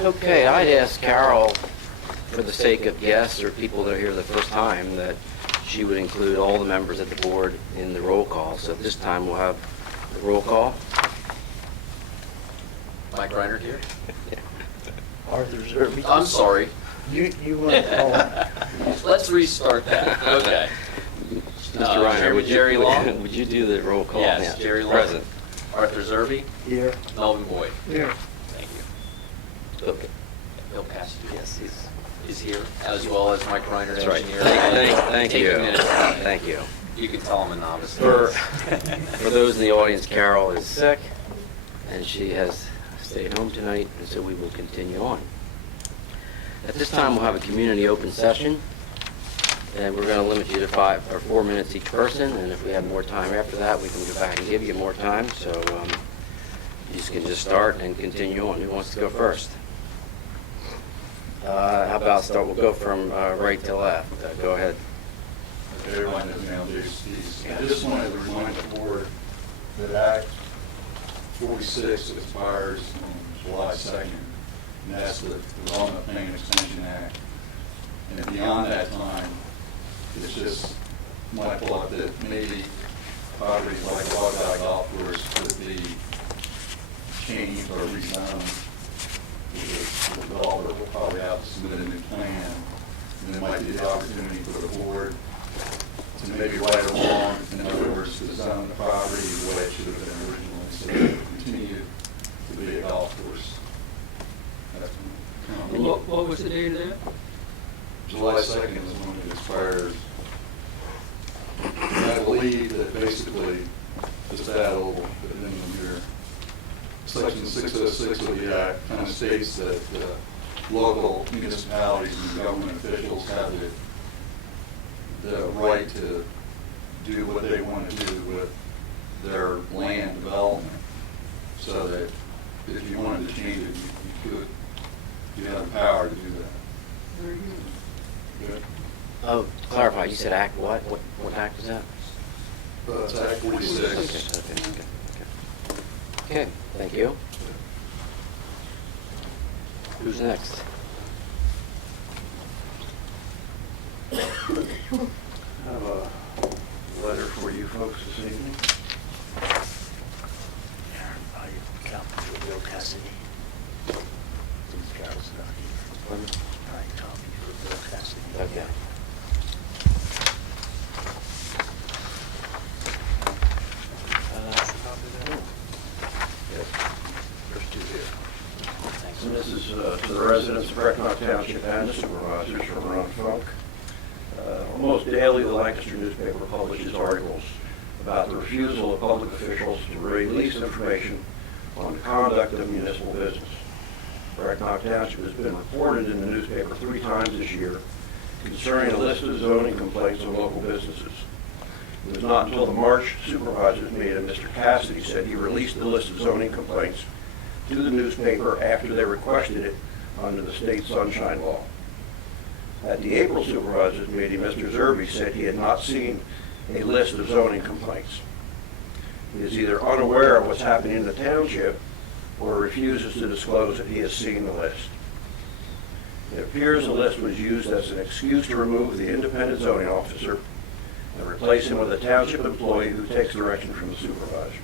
Okay, I'd ask Carol, for the sake of guests or people that are here the first time, that she would include all the members of the board in the roll call. So this time we'll have the roll call. Mike Reiner here. Arthur Zerby. I'm sorry. You want to call him? Let's restart that. Okay. Mr. Reiner, Chairman Jerry Long? would you do the roll call? Yes, Yeah. Jerry Long. Present. Arthur Zerby. Here. Melvin Boyd. Here. Thank you. Okay. Bill Cassidy Yes, is here, as well as Mike Reiner, that's right. engineer. Thank Take you. a minute. Thank you. You can tell I'm a novice. For those in the audience, Carol is sick, and she has stayed home tonight, and so we will continue on. At this time, we'll have a community open session, and we're going to limit you to 5 or 4 minutes each person, and if we have more time after that, we can go back and give you more time, so you can just start and continue on. Who wants to go first? How about start, we'll go from right to left. Go ahead. Everyone is now JC's. I just wanted to remind the board that Act 46 expires on July 2nd, and that's the Development Plan Extension Act. And beyond that time, it's just my thought that maybe properties like Waterville Golf Course could be changed or rezoned. The developer will probably have to submit a new plan, and there might be the opportunity for the board to maybe right or wrong, in other words, to zone the property the way it should have been originally, so that it would continue to be a golf course. That's my comment. What was the date of that? July 2nd is when it expires. And I believe that basically, just that old, at the end of the year, Section 606 of the Act kind of states that local municipalities and government officials have the right to do what they want to do with their land development, so that if you wanted to change it, you could. You have the power to do that. Very good. Good. Oh, to clarify, you said Act what? What act is that? It's Act 46. Okay, thank you. Who's next? I have a letter for you folks this evening. I copy for Bill Cassidy. These guys not here. I copy for Bill Cassidy. Okay. There's two here. And this is to the residents of Brecknock Township and the supervisors from Ron Funk. Almost daily, the Lancaster newspaper publishes articles about the refusal of public officials to release information on the conduct of municipal business. Brecknock Township has been reported in the newspaper 3 times this year concerning a list of zoning complaints on local businesses. It was not until the March supervisors meeting Mr. Cassidy said he released the list of zoning complaints to the newspaper after they requested it under the state sunshine law. At the April supervisors meeting, Mr. Zerby said he had not seen a list of zoning complaints. He is either unaware of what's happening in the township or refuses to disclose that he has seen the list. It appears the list was used as an excuse to remove the independent zoning officer and replace him with a township employee who takes direction from the supervisors.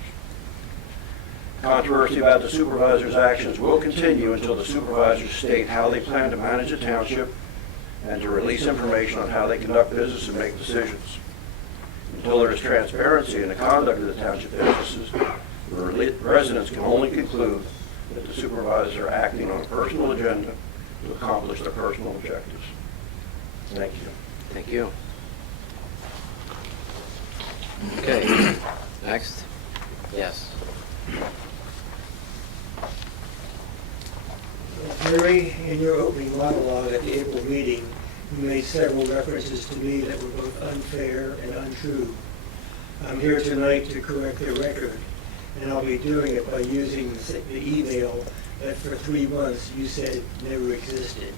Controversy about the supervisors' actions will continue until the supervisors state how they plan to manage the township and to release information on how they conduct business and make decisions. Until there is transparency in the conduct of the township businesses, the residents can only conclude that the supervisors are acting on a personal agenda to accomplish their personal objectives. Thank you. Thank you. Okay, next. Yes. Jerry, in your opening monologue at the April meeting, you made several references to me that were both unfair and untrue. I'm here tonight to correct the record, and I'll be doing it by using the email that for 3 months you said never existed.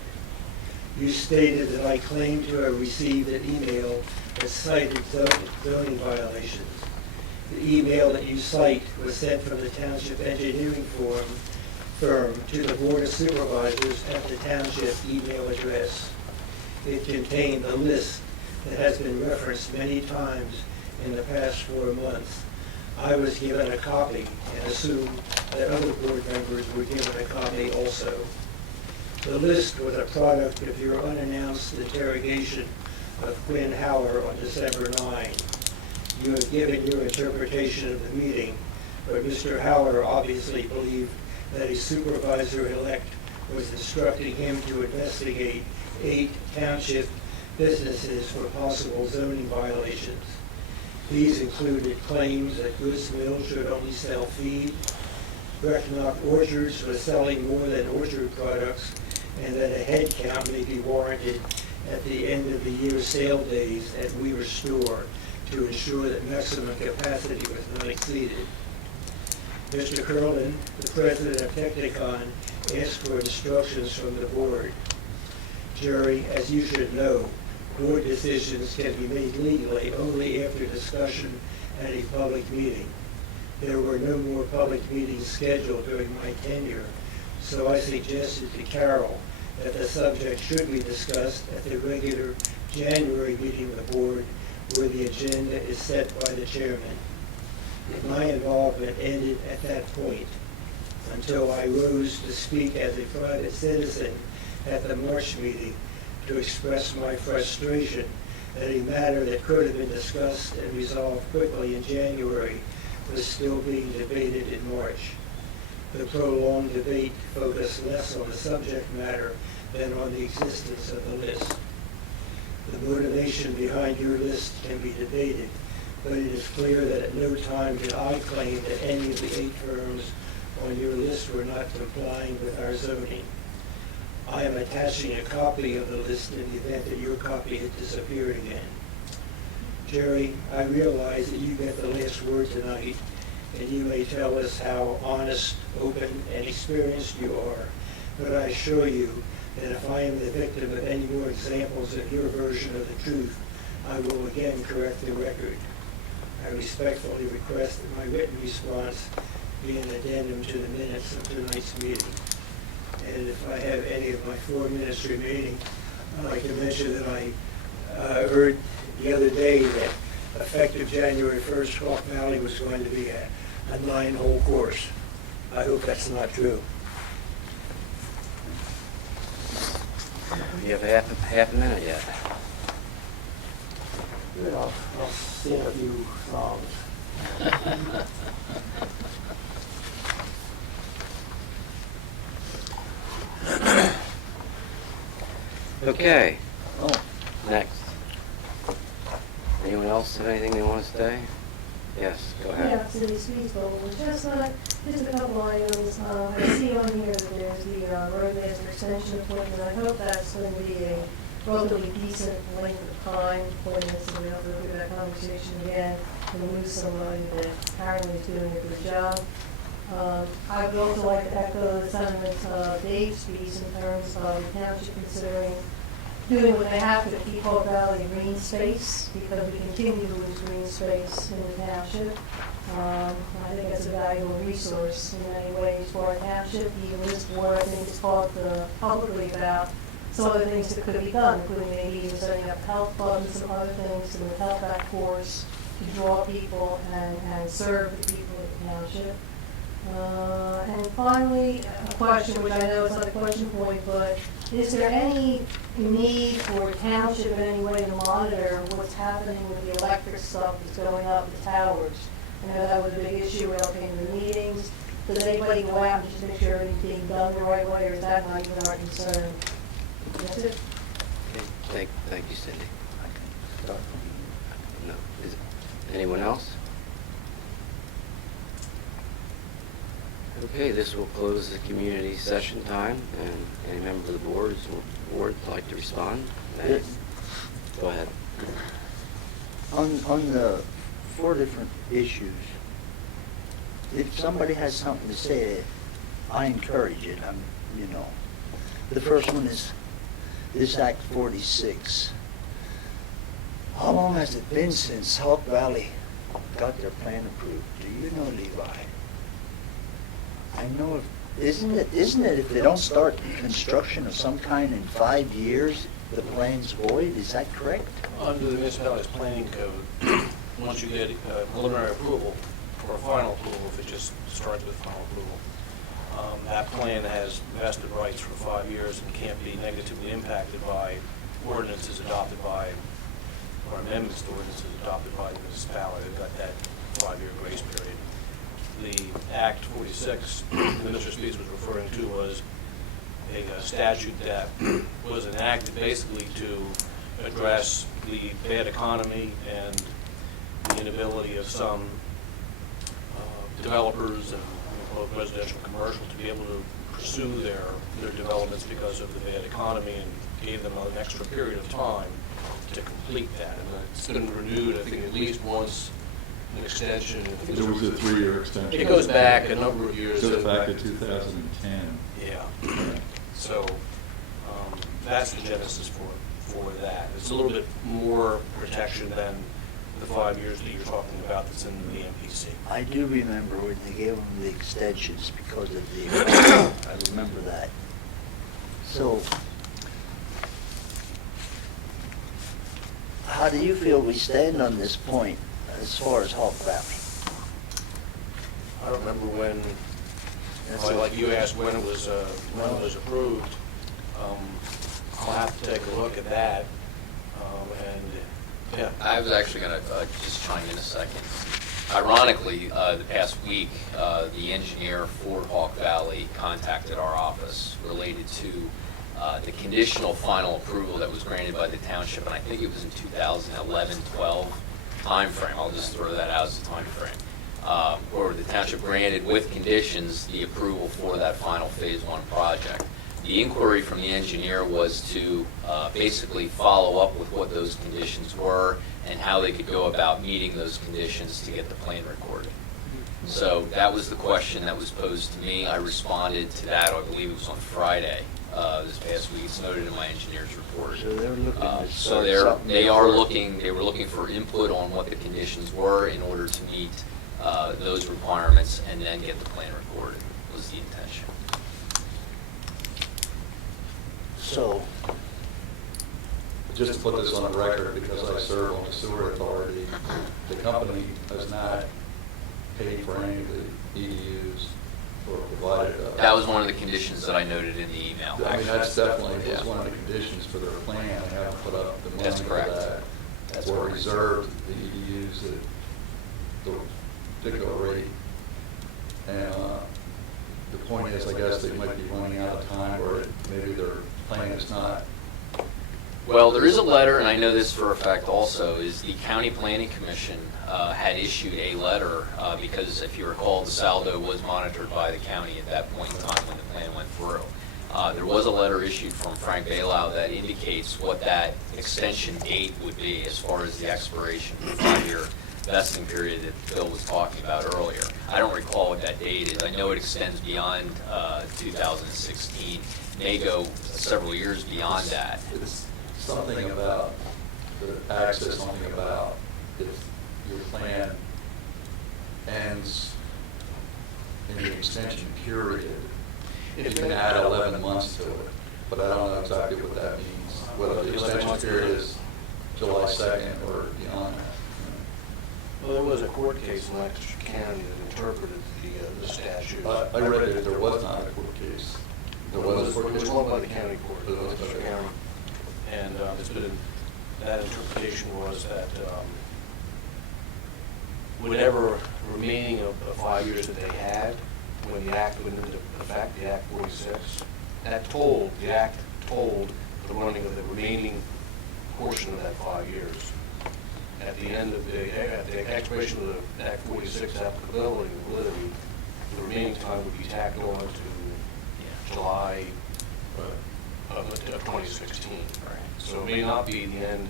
You stated that I claimed to have received an email that cited zoning violations. The email that you cite was sent from the township engineering forum firm to the Board of Supervisors at the township email address. It contained a list that has been referenced many times in the past 4 months. I was given a copy and assume that other board members were given a copy also. The list was a product of your unannounced interrogation of Quinn Howard on December 9. You have given your interpretation of the meeting, but Mr. Howard obviously believed that a supervisor-elect was instructing him to investigate 8 township businesses for possible zoning violations. These included claims that Goose Mill should only sell feed, Brecknock Orchards was selling more than orchard products, and that a head count may be warranted at the end of the year sale days at Weaver Store to ensure that maximum capacity was not exceeded. Mr. Curlin, the president of Technicon, asked for instructions from the board. Jerry, as you should know, board decisions can be made legally only after discussion at a public meeting. There were no more public meetings scheduled during my tenure, so I suggested to Carol that the subject should be discussed at the regular January meeting of the board, where the agenda is set by the chairman. My involvement ended at that point until I rose to speak as a private citizen at the March meeting to express my frustration that a matter that could have been discussed and resolved quickly in January was still being debated in March. The prolonged debate focused less on the subject matter than on the existence of the list. The motivation behind your list can be debated, but it is clear that at no time did I claim that any of the 8 firms on your list were not complying with our zoning. I am attaching a copy of the list in the event that your copy had disappeared again. Jerry, I realize that you get the last word tonight, and you may tell us how honest, open, and experienced you are, but I assure you that if I am the victim of any more examples of your version of the truth, I will again correct the record. I respectfully request that my written response be an addendum to the minutes of tonight's meeting. And if I have any of my 4 minutes remaining, I'd like to mention that I heard the other day that effective January 1st, Hawk Valley was going to be a 9-hole course. I hope that's not true. You have half a minute yet. Good, I'll sing a few songs. Okay, Oh, next. Anyone else have anything they want to say? Yes, go ahead. Yeah, city speedboat, just a couple items. I see on here that there's the roadmaster extension appointment. I hope that's going to be a relatively decent length of time for this, and we'll go through that conversation again and lose somebody that apparently is doing a good job. I would also like to echo the sentiments of Dave's piece in terms of the township considering doing what they have to keep Hawk Valley green space, because we continue to lose green space in the township. I think that's a valuable resource in many ways for our township. The list where I think it's talked publicly about some of the things that could be done, including maybe even setting up health clubs and some other things in the health back force to draw people and serve the people of the township. And finally, a question, which I know is not a question point, but is there any need for township in any way to monitor what's happening with the electric stuff that's going up at the towers? I know that was a big issue when I came to the meetings. Does anybody go out and just make sure everything's being done the right way, or is that not even our concern? That's it. Okay, thank you, Cindy. No, is anyone else? Okay, this will close the community session time, and any member of the board would like to respond? Go ahead. on the 4 different issues, if somebody has something to say, I encourage it. The first one is this Act 46. How long has it been since Hawk Valley got their plan approved? Do you know, Levi? I know Isn't it if they don't start construction of some kind in 5 years, the plan's void? Is that correct? Under the municipality's planning code, once you get preliminary approval or final approval, if it just starts with final approval, that plan has vested rights for 5 years and can't be negatively impacted by ordinances adopted by, or amendments to ordinances adopted by the municipality. They've got that 5-year grace period. The Act 46 Mr. Speeds was referring to was a statute that was enacted basically to address the bad economy and the inability of some developers and both residential and commercial to be able to pursue their developments because of the bad economy, and gave them an extra period of time to complete that. And it's been renewed, I think, at least once, an extension. There was a 3-year extension. It goes back a number of years. It goes back to 2010. Yeah. So that's the genesis for that. It's a little bit more protection than the 5 years that you're talking about that's in the MPC. I do remember when they gave them the extensions because of the, I remember that. So, how do you feel we stand on this point as far as Hawk Valley? I don't remember when, like you asked, when it was approved. I'll have to take a look at that. And yeah, I was actually going to just chime in a second. Ironically, the past week, the engineer for Hawk Valley contacted our office related to the conditional final approval that was granted by the township, and I think it was in 2011-12 timeframe. I'll just throw that out as a timeframe. Where the township granted with conditions the approval for that final phase 1 project. The inquiry from the engineer was to basically follow up with what those conditions were and how they could go about meeting those conditions to get the plan recorded. So that was the question that was posed to me. I responded to that, I believe it was on Friday this past week. It's noted in my engineer's report. So they're looking to So start they were looking for input on what the conditions were in order to meet those requirements and then get the plan recorded, was the intention. So, Just to put this on the record, because I serve on the sewer authority, the company has not paid for any of the EDUs or provided. That was one of the conditions that I noted in the email. I mean, that's definitely was Yeah. one of the conditions for their plan. They haven't put up the money That's for correct. that. That's Or correct. reserved the EDUs at the particular rate. And the point is, I guess they might be running out of time, or maybe their plan is not. Well, there is a letter, and I know this for a fact also, is the County Planning Commission had issued a letter because, if you recall, the saldo was monitored by the county at that point in time when the plan went through. There was a letter issued from Frank Bailow that indicates what that extension date would be as far as the expiration of the 5-year vesting period that Bill was talking about earlier. I don't recall what that date is. I know it extends beyond 2016, may go several years beyond that. It's something about the access, something about if your plan ends in the extension period, you can add 11 months to it. But I don't know exactly what that means, whether the extension period is July 2nd or beyond that. well, there was a court case in Lancaster County that interpreted the statute. I read that there was not a court case. There was a court It was case. ruled by the county court, It was, Lancaster okay. County. And it's been, that interpretation was that whatever remaining of the 5 years that they had when the act went into effect, the Act 46, the act told the running of the remaining portion of that 5 years. At the end of at the expiration of the Act 46 applicability and validity, the remaining time would be tacked on to July of 2016. Right. So it may not be the end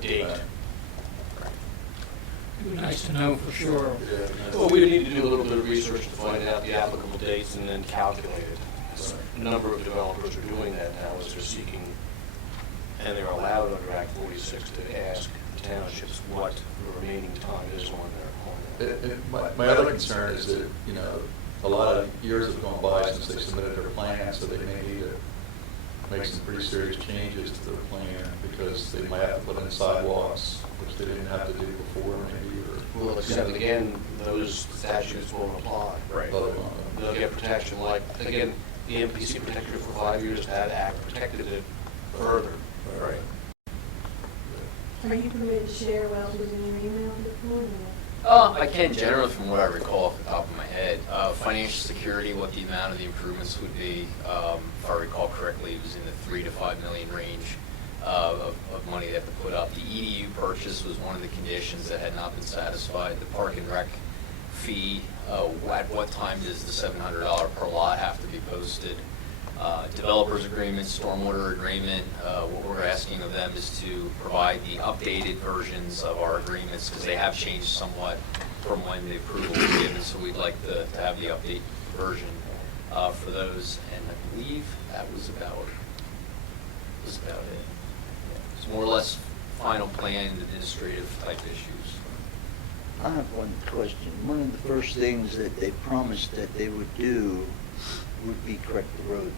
date. Right. It'd be nice to know for sure. Well, we would need to do a little bit of research to find out the applicable dates and then calculate it. A number of developers are doing that now as they're seeking, and they're allowed under Act 46 to ask the townships what the remaining time is on their. My other concern is that, a lot of years have gone by since they submitted their plan, so they may need to make some pretty serious changes to their plan, because they might have to put in sidewalks, which they didn't have to do before, maybe, or. Well, except again, those statutes won't apply. Right. They'll get protection like, again, the MPC protected it for 5 years, that act protected it further. Right. Are you permitted to share what else was in your email before? I can generally, from what I recall off the top of my head. Financial security, what the amount of the improvements would be. If I recall correctly, it was in the 3 to 5 million range of money they have to put up. The EDU purchase was one of the conditions that had not been satisfied. The park and rec fee, at what time does the $700 per lot have to be posted? Developers agreement, stormwater agreement, what we're asking of them is to provide the updated versions of our agreements, because they have changed somewhat from when the approval was given, so we'd like to have the update version for those, and I believe that was about it. Yeah. It's more or less final plan, administrative type issues. I have one question. One of the first things that they promised that they would do would be correct the road.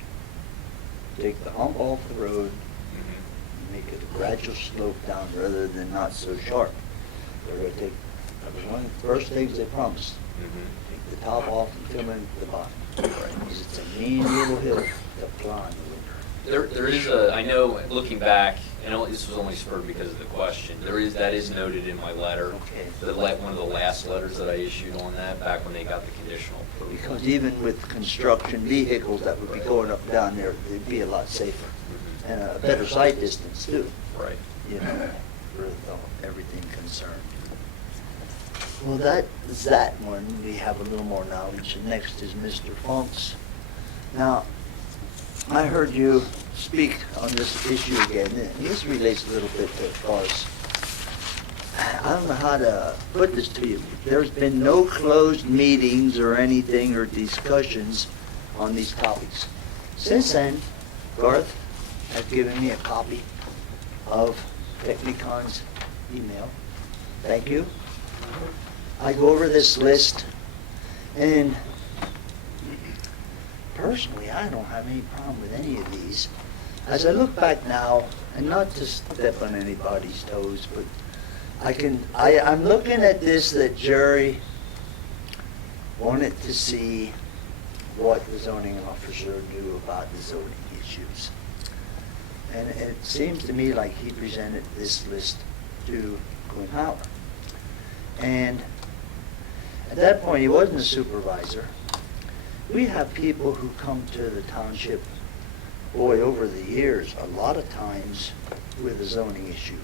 Take the hump off the road, make it a gradual slope down rather than not so sharp. They're going to take, that was one of the first things they promised. Take the top off and fill in the bottom. Because it's a mean little hill to climb. There is a, I know, looking back, and this was only spurred because of the question, that is noted in my letter. Okay. One of the last letters that I issued on that, back when they got the conditional approval. Because even with construction vehicles that would be going up and down there, they'd be a lot safer. And a better sight distance too. Right. You know, for everything concerned. Well, that is that one. We have a little more knowledge. And next is Mr. Funk's. Now, I heard you speak on this issue again. And this relates a little bit to cars. I don't know how to put this to you. There's been no closed meetings or anything or discussions on these topics. Since then, Garth has given me a copy of Technicon's email. Thank you. I go over this list, and personally, I don't have any problem with any of these. As I look back now, and not to step on anybody's toes, but I'm looking at this that Jerry wanted to see what the zoning officer knew about the zoning issues. And it seems to me like he presented this list to Quinn Howard. And at that point, he wasn't a supervisor. We have people who come to the township, boy, over the years, a lot of times with a zoning issue.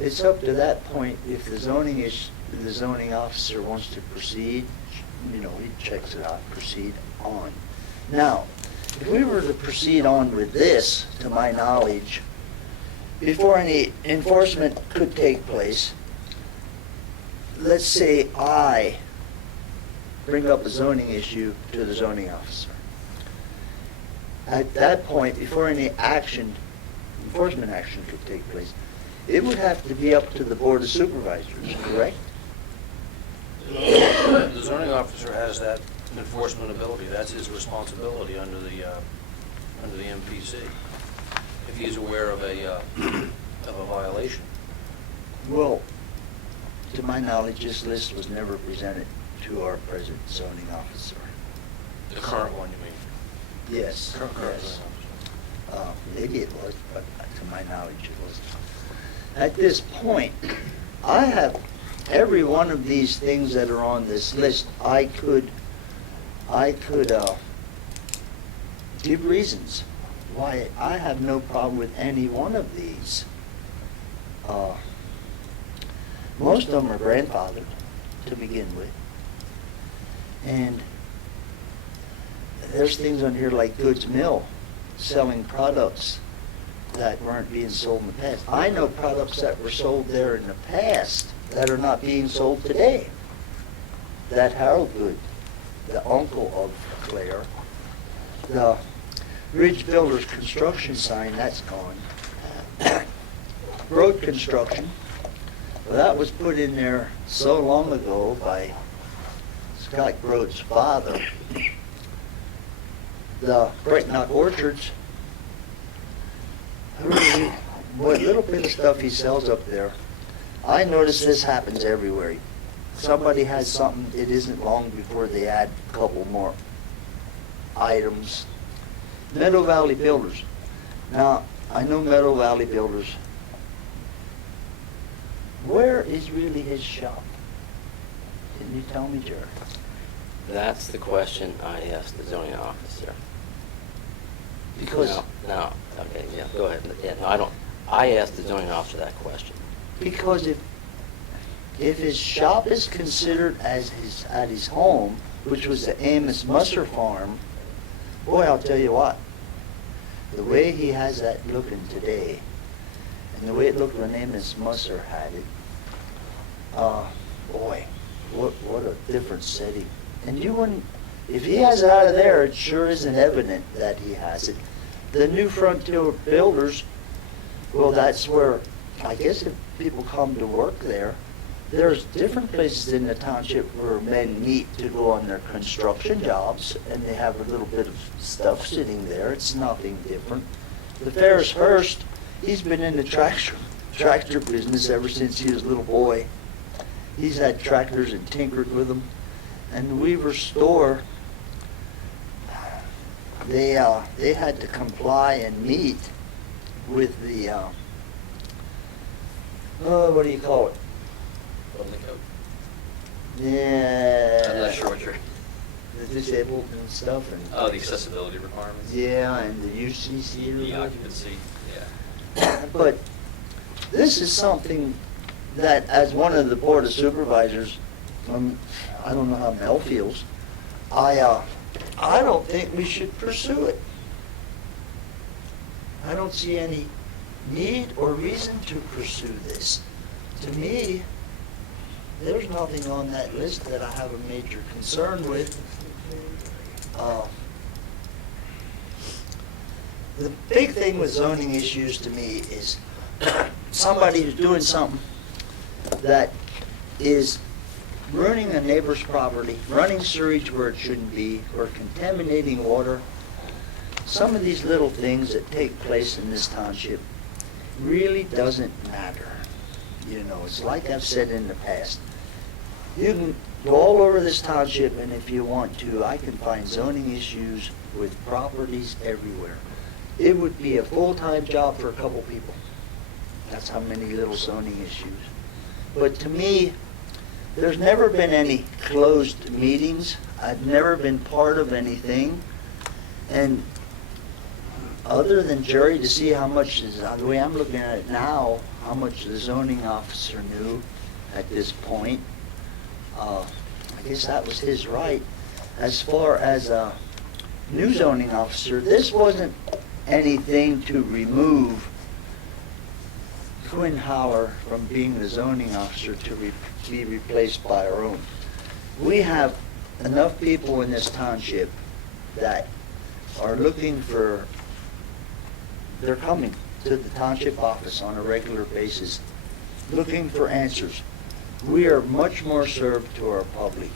It's up to that point, if the zoning officer wants to proceed, you know, he checks it out, proceed on. Now, if we were to proceed on with this, to my knowledge, before any enforcement could take place, let's say I bring up a zoning issue to the zoning officer. At that point, before any enforcement action could take place, it would have to be up to the Board of Supervisors, correct? The zoning officer has that enforcement ability. That's his responsibility under the MPC, if he's aware of a violation. Well, to my knowledge, this list was never presented to our present zoning officer. The current one, you mean? Yes, Current yes. zoning officer. Maybe it was, but to my knowledge, it wasn't. At this point, I have every one of these things that are on this list. I could give reasons why I have no problem with any one of these. Most of them are grandfathered to begin with. And there's things on here like Goods Mill, selling products that weren't being sold in the past. I know products that were sold there in the past that are not being sold today. That Harold Good, the uncle of Claire, the Ridge Builders construction sign, that's gone. Road construction, well, that was put in there so long ago by Scott Grote's father, the Brecknock Orchards, really, what little bit of stuff he sells up there, I notice this happens everywhere. Somebody has something, it isn't long before they add a couple more items. Meadow Valley Builders. Now, I know Meadow Valley Builders. Where is really his shop? Can you tell me, Jerry? That's the question I asked the zoning officer. Because, No, okay, yeah, go ahead. Yeah, no, I don't, I asked the zoning officer that question. because if his shop is considered as at his home, which was the Amos Musser farm, boy, I'll tell you what, the way he has that looking today, and the way it looked when Amos Musser had it, boy, what a different setting. And you wouldn't, if he has it out of there, it sure isn't evident that he has it. The New Frontier Builders, well, that's where, I guess if people come to work there, there's different places in the township where men meet to go on their construction jobs, and they have a little bit of stuff sitting there. It's nothing different. The Ferris Hurst, he's been in the tractor business ever since he was a little boy. He's had tractors and tinkered with them. And the Weaver store, they had to comply and meet with the, what do you call it? Building code. Yeah. I'm not sure what you're, The disabled and stuff, and oh, the accessibility requirements? yeah, and the UCC. or The whatever. occupancy, yeah. But this is something that, as one of the Board of Supervisors, I don't know how Mel feels, I don't think we should pursue it. I don't see any need or reason to pursue this. To me, there's nothing on that list that I have a major concern with. The big thing with zoning issues to me is somebody who's doing something that is ruining a neighbor's property, running sewage where it shouldn't be, or contaminating water. Some of these little things that take place in this township really doesn't matter. You know, it's like I've said in the past. You can go all over this township, and if you want to, I can find zoning issues with properties everywhere. It would be a full-time job for a couple people. That's how many little zoning issues. But to me, there's never been any closed meetings. I've never been part of anything. And other than Jerry, to see how much, the way I'm looking at it now, how much the zoning officer knew at this point, I guess that was his right. As far as a new zoning officer, this wasn't anything to remove Quinn Howler from being the zoning officer to be replaced by our own. We have enough people in this township that are looking for, they're coming to the township office on a regular basis, looking for answers. We are much more served to our public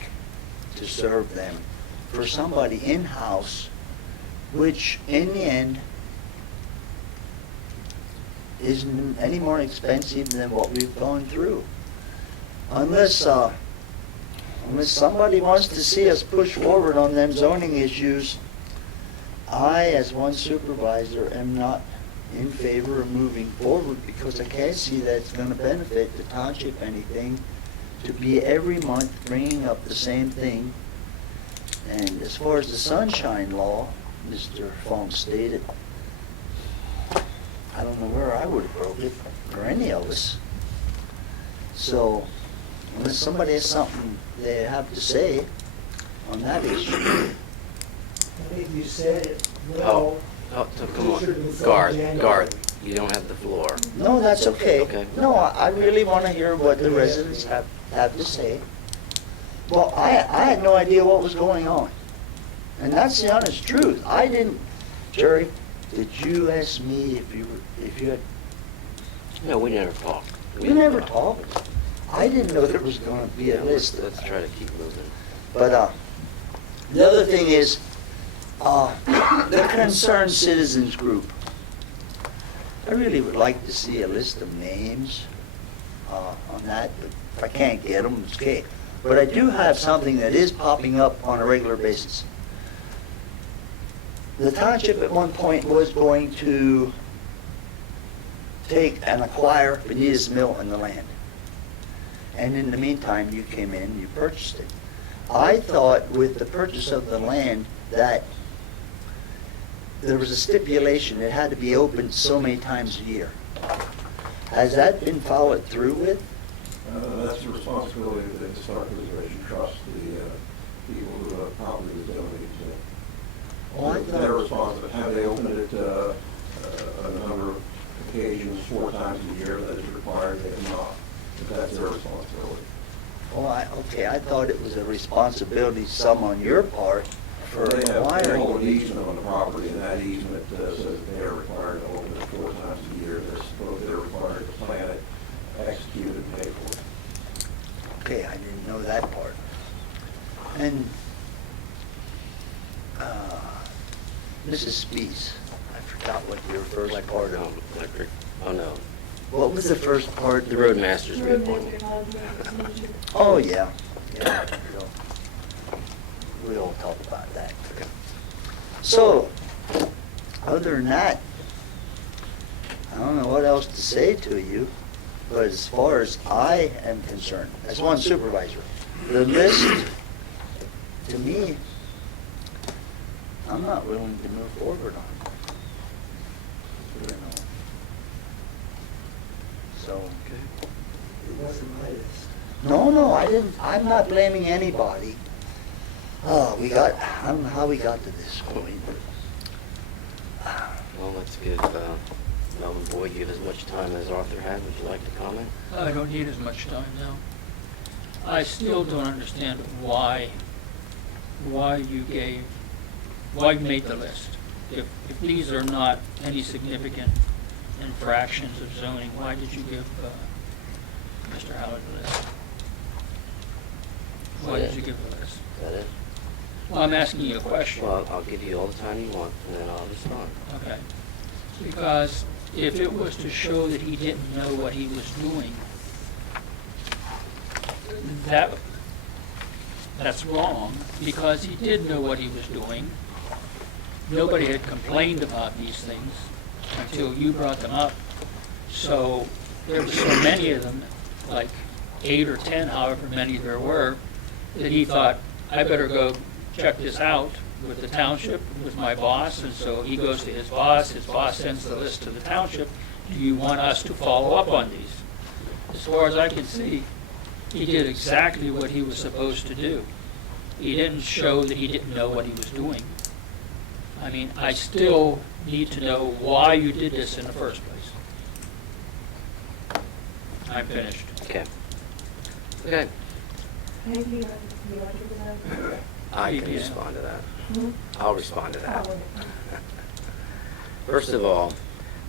to serve them for somebody in-house, which in the end isn't any more expensive than what we've gone through. Unless somebody wants to see us push forward on them zoning issues, I, as one supervisor, am not in favor of moving forward, because I can't see that it's going to benefit the township anything to be every month bringing up the same thing. And as far as the sunshine law, Mr. Fong stated, I don't know where I would have broke it, or any of us. So, unless somebody has something they have to say on that issue. I think you said it Oh, well. so come on, Garth, you don't have the floor. No, that's okay. Okay. No, I really want to hear what the residents have to say. Well, I had no idea what was going on. And that's the honest truth. I didn't, Jerry, did you ask me if you had, No, we never talked. we never talked. I didn't know there was going to be a list. Let's try to keep moving. But the other thing is, the Concerned Citizens Group. I really would like to see a list of names on that, but if I can't get them, it's okay. But I do have something that is popping up on a regular basis. The township at one point was going to take and acquire Benita's Mill and the land. And in the meantime, you came in, you purchased it. I thought with the purchase of the land that there was a stipulation, it had to be opened so many times a year. Has that been followed through with? That's the responsibility of the Historic Preservation Trust, the people who have property donated to it. Oh, I They're thought, responsible. Have they opened it a number of occasions, 4 times a year that is required? They have not. But that's their responsibility. okay, I thought it was a responsibility some on your part for They hold acquiring. an easement on the property, and that easement says that they are required to open it 4 times a year. They're required to plan it, execute it, and pay for it. Okay, I didn't know that part. And Mrs. Spees, I forgot what your first part of. Electric, oh no, What was the first part? the roadmaster's Roadmaster reappointment. contract. Oh, yeah. Yeah, we'll talk about that. So, other than that, I don't know what else to say to you, but as far as I am concerned, as one supervisor, the list, to me, I'm not willing to move forward on. You know. So, It wasn't my list. no, I didn't, I'm not blaming anybody. Oh, I don't know how we got to this point. Well, let's give Melvin Boyd give as much time as Arthur had. Would you like to comment? I don't need as much time now. I still don't understand why you made the list. If these are not any significant infractions of zoning, why did you give Mr. Howard the list? Why did you give the list? Is that it? Well, I'm asking you a question. Well, I'll give you all the time you want, and then I'll respond. Okay. Because if it was to show that he didn't know what he was doing, that's wrong, because he did know what he was doing. Nobody had complained about these things until you brought them up. So there were so many of them, like 8 or 10, however many there were, that he thought, I better go check this out with the township, with my boss. And so he goes to his boss sends the list to the township. Do you want us to follow up on these? As far as I can see, he did exactly what he was supposed to do. He didn't show that he didn't know what he was doing. I mean, I still need to know why you did this in the first place. I'm finished. Okay. Okay. Hank, you want to give that? I can Yeah. respond to that. Mhm. I'll respond to that. Oh, First of all,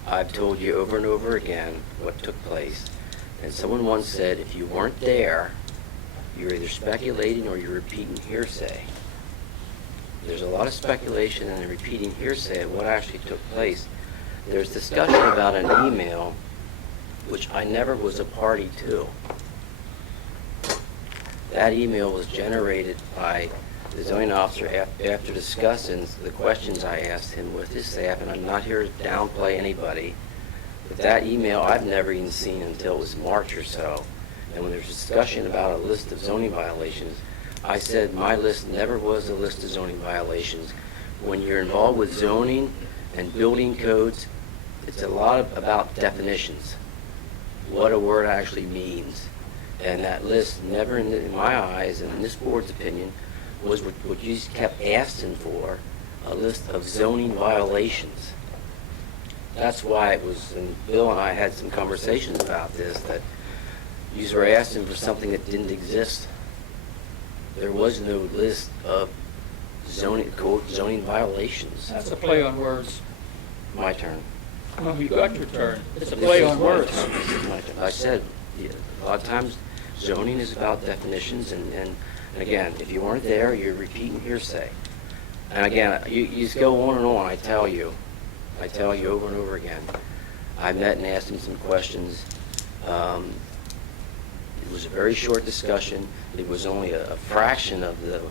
I've told you over and over again what took place. And someone once said, if you weren't there, you're either speculating or you're repeating hearsay. There's a lot of speculation and repeating hearsay of what actually took place. There's discussion about an email which I never was a party to. That email was generated by the zoning officer after discussing the questions I asked him with his staff, and I'm not here to downplay anybody, but that email I've never even seen until it was March or so. And when there's discussion about a list of zoning violations, I said my list never was a list of zoning violations. When you're involved with zoning and building codes, it's a lot about definitions, what a word actually means. And that list never, in my eyes, and in this board's opinion, was what you just kept asking for, a list of zoning violations. That's why it was, and Bill and I had some conversations about this, that you were asking for something that didn't exist. There was no list of zoning, quote, zoning violations. That's a play on words. My turn. Well, you got your turn. It's a play on words. This is my turn. I said, yeah, a lot of times zoning is about definitions, and And again, if you weren't there, you're repeating hearsay. And again, you just go on and on. I tell you over and over again. I met and asked him some questions. It was a very short discussion. It was only a fraction of the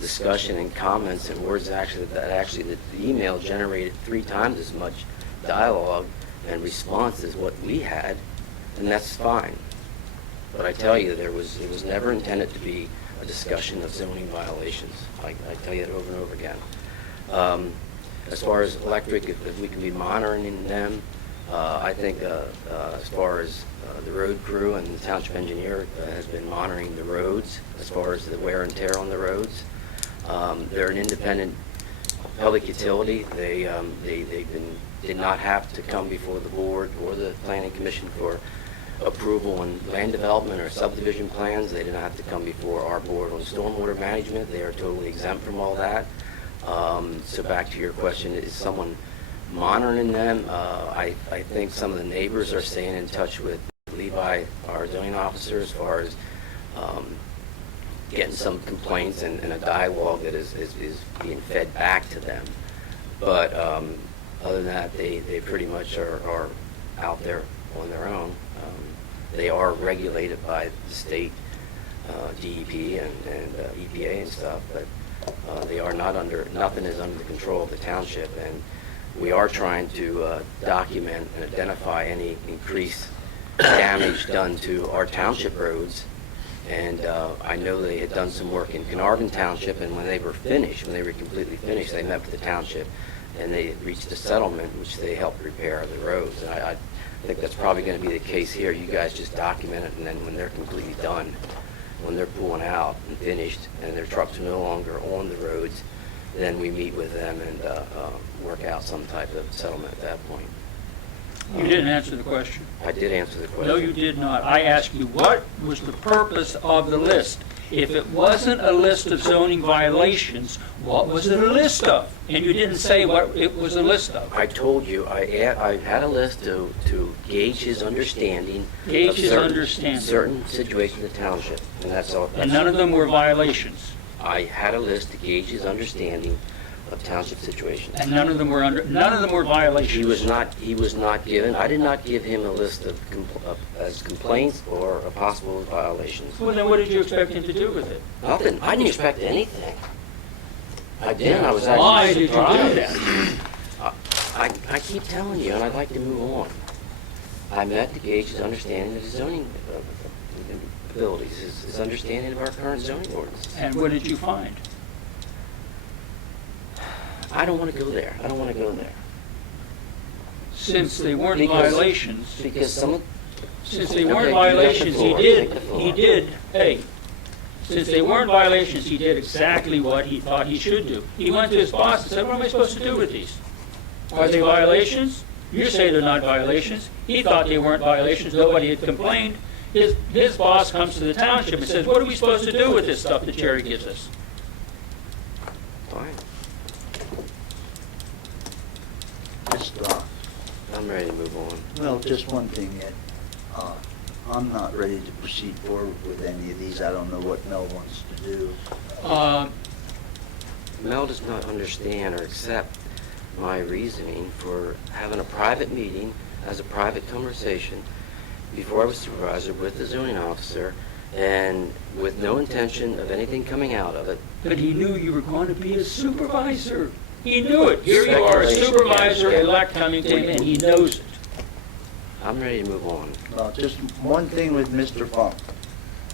discussion and comments and words that the email generated 3 times as much dialogue and response as what we had, and that's fine. But I tell you, it was never intended to be a discussion of zoning violations. I tell you that over and over again. As far as electric, if we can be monitoring them, I think as far as the road crew and the township engineer has been monitoring the roads as far as the wear and tear on the roads. They're an independent public utility. They did not have to come before the board or the planning commission for approval on land development or subdivision plans. They didn't have to come before our board on stormwater management. They are totally exempt from all that. So back to your question, is someone monitoring them? I think some of the neighbors are staying in touch with Levi, our zoning officer, as far as getting some complaints and a dialogue that is being fed back to them. But other than that, they pretty much are out there on their own. They are regulated by the state DEP and EPA and stuff, but they are not under, nothing is under the control of the township. And we are trying to document and identify any increased damage done to our township roads. And I know they had done some work in Carnarvon Township, and when they were finished, when they were completely finished, they met with the township, and they reached a settlement, which they helped repair the roads. And I think that's probably going to be the case here. You guys just document it, and then when they're completely done, when they're pulling out and finished, and their trucks are no longer on the roads, then we meet with them and work out some type of settlement at that point. You didn't answer the question. I did answer the question. No, you did not. I asked you, what was the purpose of the list? If it wasn't a list of zoning violations, what was it a list of? And you didn't say what it was a list of. I told you, I had a list to gauge his understanding Gauge of his understanding. certain situations in the township, and that's all. And none of them were violations. I had a list to gauge his understanding of township situations. And none of them were violations. He was not given, I did not give him a list of as complaints or possible violations. Well, then what did you expect him to do with it? Nothing. I didn't expect anything. I didn't. I was actually Why did you do surprised. that? I keep telling you, and I'd like to move on. I met to gauge his understanding of his zoning abilities, his understanding of our current zoning ordinance. And what did you find? I don't want to go there. I don't want to go there. Since they weren't Because- violations, Because some of... since they Okay, weren't you got the violations, floor. he Take the floor. did, since they weren't violations, he did exactly what he thought he should do. He went to his boss and said, what am I supposed to do with these? Are they violations? You say they're not violations. He thought they weren't violations. Nobody had complained. His boss comes to the township and says, what are we supposed to do with this stuff that Jerry gives us? Fine. I'm ready to move on. Well, just one thing, Ed. I'm not ready to proceed forward with any of these. I don't know what Mel wants to do. Mel does not understand or accept my reasoning for having a private meeting as a private conversation before I was supervisor with the zoning officer and with no intention of anything coming out of it. But he knew you were going to be a supervisor. He knew it. Here you are, a Speculation. supervisor-elect coming to him, and he knows it. I'm ready to move on. Well, just one thing with Mr. Funk,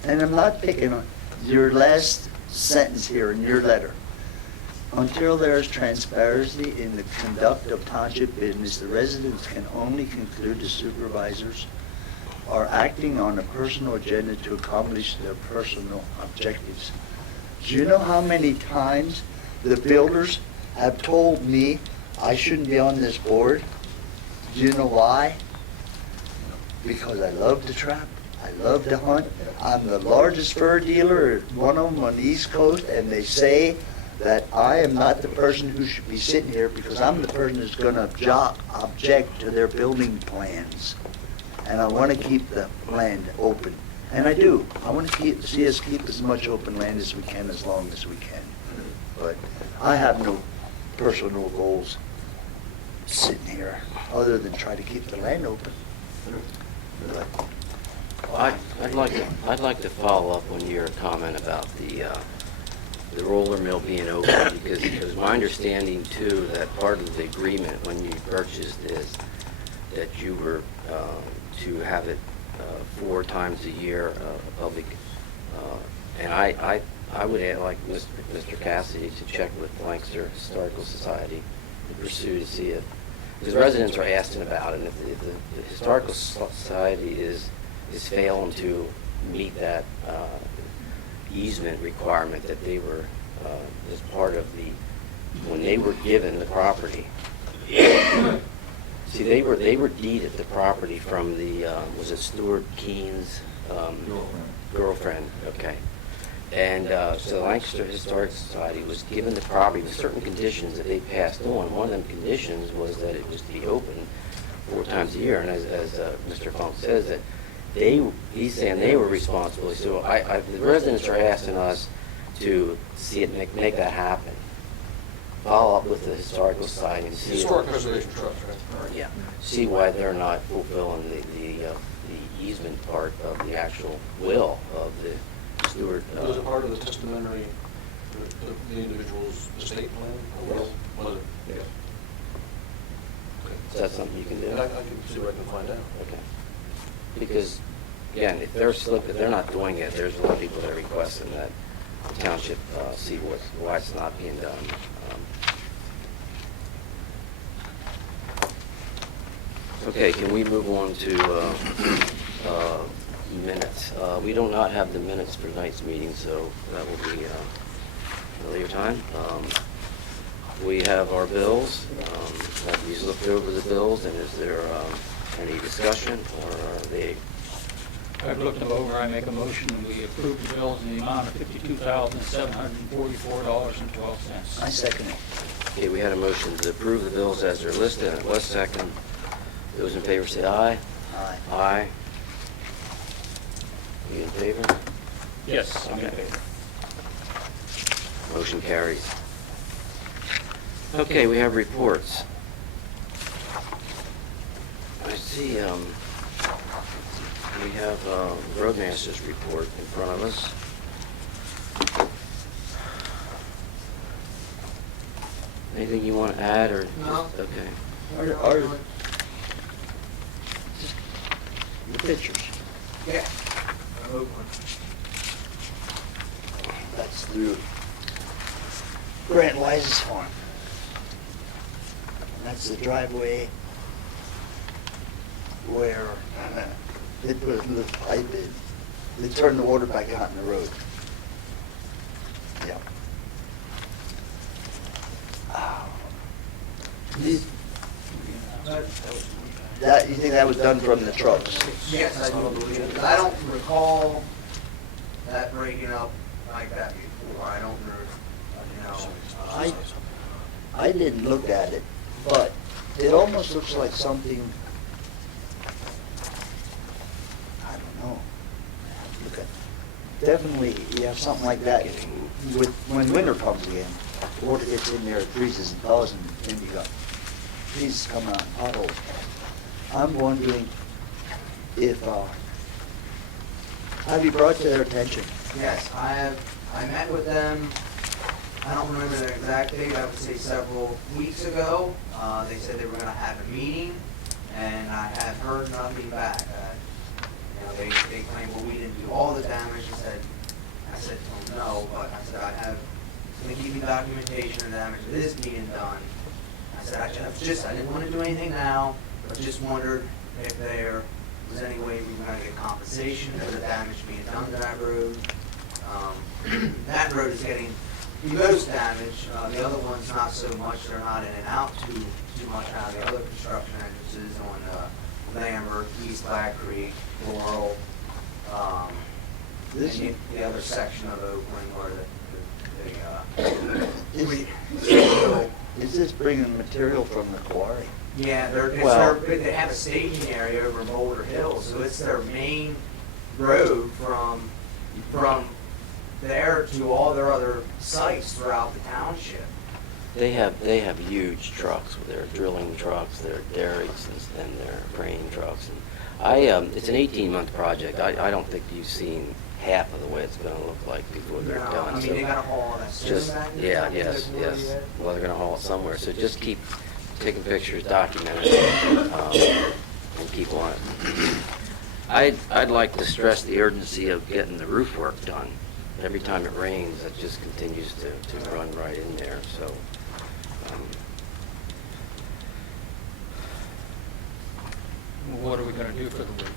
and I'm not picking on your last sentence here in your letter. Until there is transparency in the conduct of township business, the residents can only conclude the supervisors are acting on a personal agenda to accomplish their personal objectives. Do you know how many times the builders have told me I shouldn't be on this board? Do you know why? Because I love to trap, I love to hunt. I'm the largest fur dealer, one of them on the East Coast, and they say that I am not the person who should be sitting here because I'm the person who's gonna object to their building plans. And I wanna keep the land open. And I do. I want to see us keep as much open land as we can, as long as we can. But I have no personal goals sitting here, other than try to keep the land open. But I'd like to follow up on your comment about the roller mill being open, because it was my understanding too that part of the agreement when you purchased this, that you were to have it 4 times a year, public, and I would add, like Mr. Cassidy, to check with Lancaster Historical Society to pursue to see it, because residents are asking about it, and if the Historical Society is failing to meet that easement requirement that they were, as part of when they were given the property. See, they were deeded the property from the, was it Stuart Keene's girlfriend? Okay. And so the Lancaster Historic Society was given the property with certain conditions that they passed on. One of them conditions was that it was to be open 4 times a year. And as Mr. Funk says, that he's saying they were responsible. So the residents are asking us to see it, make that happen. Follow up with the Historical Society and see. Historic Preservation Trust, right? Yeah. See why they're not fulfilling the easement part of the actual will of the Stewart. Was it part of the testamentary, the individual's estate plan? Yes. Was it? Yes. Okay. Is that something you can do? And I can see what I can find out. Okay. Because, again, if they're not doing it, there's a lot of people that are requesting that the township see why it's not being done. Okay, can we move on to minutes? We do not have the minutes for tonight's meeting, so that will be another time. We have our bills. Have you looked over the bills, and is there any discussion, or are they? I've looked them over. I make a motion, we approve the bills in the amount of $52,744.12. I second it. Okay, we had a motion to approve the bills as they're listed, and it was second. Those in favor say aye. Aye. Aye. You in favor? Yes, I'm in favor. Motion carries. Okay, we have reports. I see, we have Roadmaster's report in front of us. Anything you want to add, or? No. Okay. The pictures. Yeah. That's through Grant Wise's farm. And that's the driveway where they put a little pipe in. They turn the water back out in the road. Yeah. That, you think that was done from the trucks? Yes, I do believe it. I don't recall that breaking up like that before. I don't know, I didn't look at it, but it almost looks like something, I don't know. Look at, definitely, you have something like that with, when winter comes again, the water gets in there, it freezes and thaws, and then you got trees coming out in potholes. I'm wondering if, have you brought to their attention? yes, I have. I met with them, I don't remember the exact date, I would say several weeks ago. They said they were gonna have a meeting, and I have heard nothing back. They claim, well, we didn't do all the damage. I said to them, no, but I said, gonna give you documentation of damage that is being done. I said, I didn't wanna do anything now, but just wondered if there was any way we were gonna get compensation for the damage being done to that road. That road is getting the most damage. The other ones not so much. They're not in and out too much out of the other construction entrances on Lambert, East Black Creek, Laurel, This and the other section of Oakland where is this bringing material from the quarry? yeah, Well- they have a staging area over in Boulder Hill, so it's their main road from there to all their other sites throughout the township. They have huge trucks, their drilling trucks, their derricks, and their crane trucks. And it's an 18-month project. I don't think you've seen half of the way it's going to look like before they're No, done. I mean, they gotta haul that just back in yeah, the yes. yet. Well, they're going to haul it somewhere. So just keep taking pictures, documenting it, and keep on it. I'd like to stress the urgency of getting the roof work done. Every time it rains, it just continues to run right in there. So. What are we gonna do for the roof?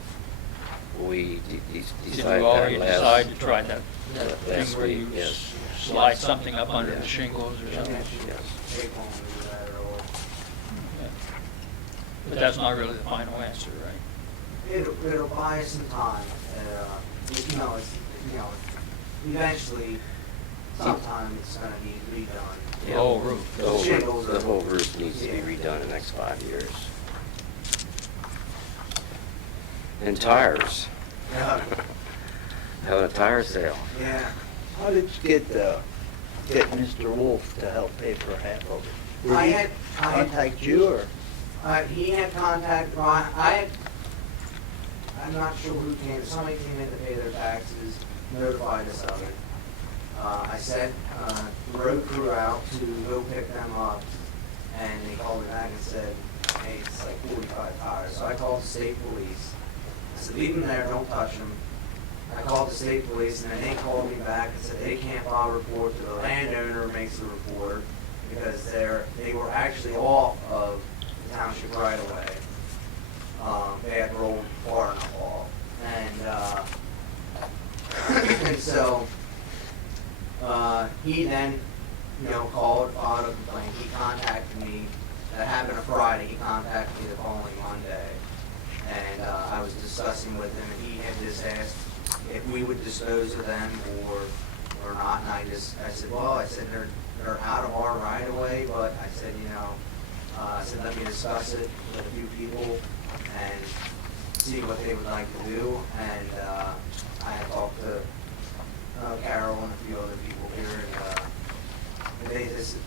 We Did decided you already that decide to try that last thing where week, you yes. slide something up under Yeah. the shingles or something? Yes. They won't do that at all. Yeah. But that's not really the final answer, right? It'll buy us some time. Eventually, sometime it's gonna need redone. The whole roof. The whole roof needs to be redone in the next 5 years. And tires. Yeah. Having a tire sale. Yeah. How did you get Mr. Wolf to help pay for half of it? Did I he had- contact you, or? He had contacted Ron. I'm not sure who came, somebody came in to pay their taxes, notified us of it. I sent the road crew out to go pick them up, and they called me back and said, hey, it's like 45 tires. So I called the state police. I said, leave them there, don't touch them. I called the state police, and then they called me back and said they can't file a report till the landowner makes the report, because they were actually off of the township right away. They had rolled far enough off. And so he then, called, filed a complaint. He contacted me. That happened on Friday. He contacted me the following Monday. And I was discussing with him, and he had just asked if we would dispose of them or not. And I said, well, they're out of our right of way, but I said, let me discuss it with a few people and see what they would like to do. And I had talked to Carol and a few other people here, and they just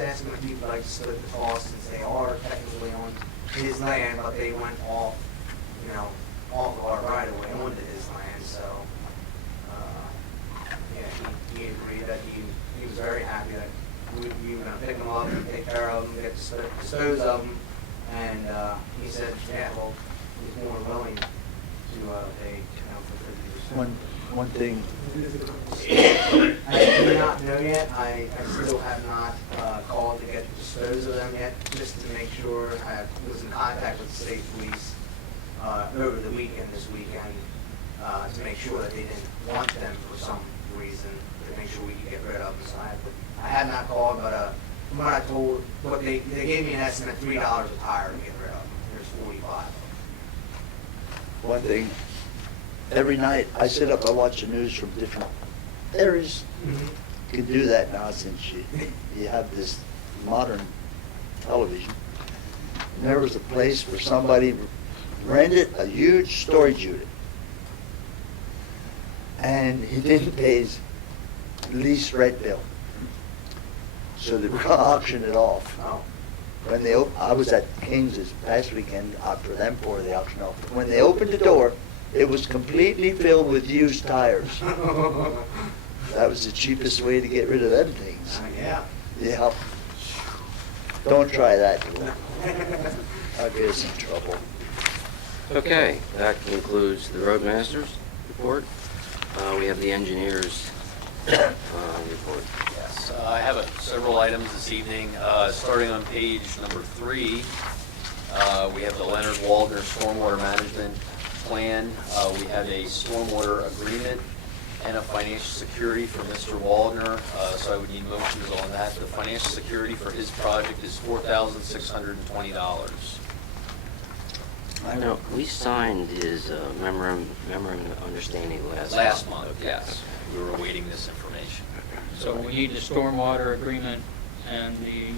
asking if you'd like to split the cost, since they are technically on his land, but they went off of our right of way onto his land. So he agreed that he was very happy that we were going to pick them up and take care of them, dispose of them. And he said, yeah, well, he's more willing to pay for 50%. One thing, I do not know yet. I still have not called to get dispose of them yet, just to make sure. I was in contact with the state police over the weekend, this weekend, to make sure that they didn't want them for some reason, to make sure we could get rid of them. So I had not called, but from what I told, they gave me an estimate, $3 a tire to get rid of them. There's 45. one thing, every night I sit up, I watch the news from different areas. You can do that now since you have this modern television. And there was a place where somebody rented a huge storage unit. And he didn't pay his lease rent bill. So they were gonna auction it off. When I was at King's this past weekend for them for the auction off. When they opened the door, it was completely filled with used tires. That was the cheapest way to get rid of them things. Yeah. Yeah. Don't try that. I'll get us in trouble. Okay, that concludes the roadmaster's report. We have the engineer's report. Yes, I have several items this evening. Starting on page number 3, we have the Leonard Waldner Stormwater Management Plan. We have a stormwater agreement and a financial security for Mr. Waldner, so I would need motions on that. The financial security for his project is $4,620. I know, we signed his memorandum of understanding Last month, yes. We were awaiting this information. So we need the stormwater agreement and the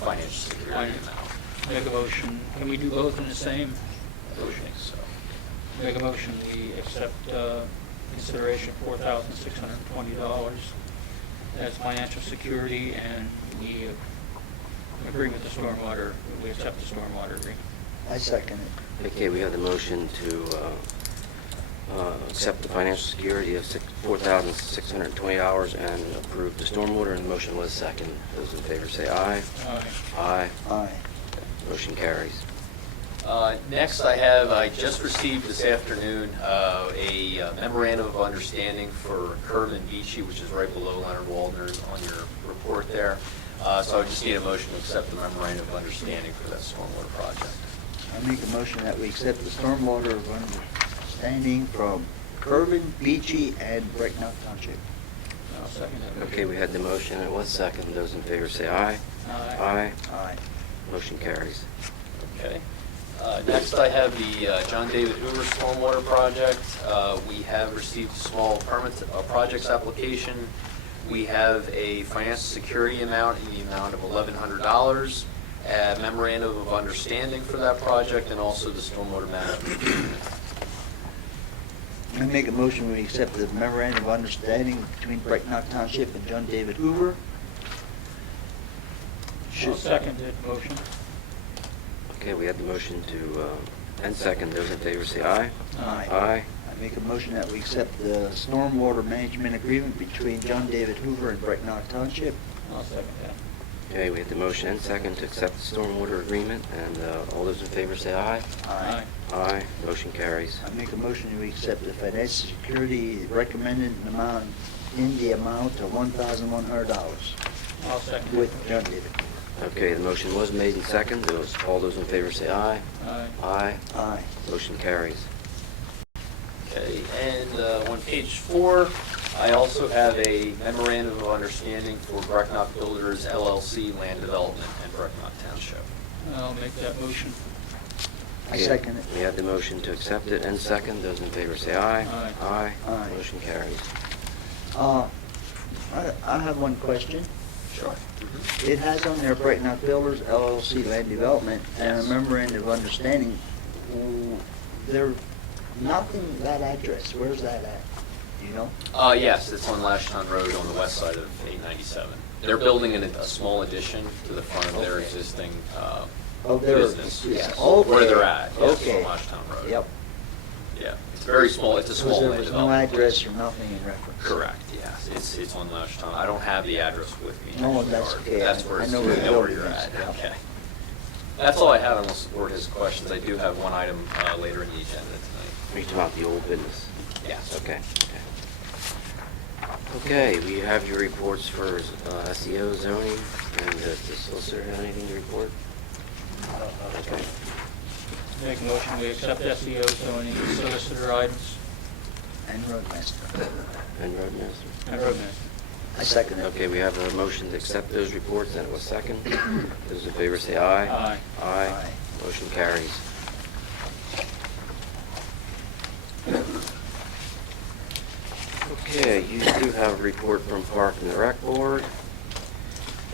Financial security finance. amount. Make a motion. Can we do both in the same I don't think so. Make a motion, we accept consideration of $4,620 as financial security, and we agree with the stormwater, we accept the stormwater agreement. I second it. Okay, we have the motion to accept the financial security of $4,620 and approve the stormwater, and the motion was second. Those in favor say aye. Aye. Aye. Aye. Motion carries. Next, I just received this afternoon a memorandum of understanding for Kerman Beachy, which is right below Leonard Waldner on your report there. So I just need a motion to accept the memorandum of understanding for that stormwater project. I make a motion that we accept the stormwater of understanding from Kirby, Beachy, and Brecknock Township. I'll second that. Okay, we had the motion, it was second. Those in favor say aye. Aye. Aye. Aye. Motion carries. Okay. Next, I have the John David Hoover Stormwater Project. We have received a small projects application. We have a financial security amount in the amount of $1,100, a memorandum of understanding for that project, and also the stormwater management agreement. I make a motion we accept the memorandum of understanding between Brecknock Township and John David Hoover. I'll second that motion. Okay, we had the motion to, and second. Those in favor say aye. Aye. Aye. I make a motion that we accept the stormwater management agreement between John David Hoover and Brecknock Township. I'll second that. Okay, we had the motion and second to accept the stormwater agreement, and all those in favor say aye. Aye. Aye. Motion carries. I make a motion we accept the financial security recommended in the amount of $1,100 I'll second with that. John David. Okay, the motion was made and second. All those in favor say aye. Aye. Aye. Aye. Motion carries. Okay, and on page 4, I also have a memorandum of understanding for Brecknock Builders LLC Land Development in Brecknock Township. I'll make that motion. I Okay, second it. We had the motion to accept it and second. Those in favor say aye. Aye. Aye. Aye. Motion carries. I have one question. Sure. It has on there Brecknock Builders LLC Land Development and a memorandum of understanding. There, nothing, that address, where's that at? You know? Yes, it's on Lashtown Road on the west side of 897. They're building a small addition to the front of their Okay. existing Oh, there. business. Yeah. Yes, Okay. where they're at, yes, Okay. on Lashtown Road. Yep. Yeah, it's very small, it's a Because small there land was no development. address or nothing in reference. Correct, yes, it's on Lashtown. I don't have the address with me. No, actually, that's Art. okay. That's where I it's, know you where the know where building you're is. at, Yep. okay. That's all I have unless the board has questions. I do have one item later in the agenda tonight. Are you talking about the old business? Yes. Okay. Okay, we have your reports for SEO zoning, and does the solicitor have anything to report? Okay. Make a motion, we accept SEO zoning solicitor items And roadmaster. And roadmaster? and roadmaster. I second it. Okay, we have a motion to accept those reports, and it was second. Those in favor say aye. Aye. Aye. Aye. Motion carries. Okay, you do have a report from Park and the Rec Board.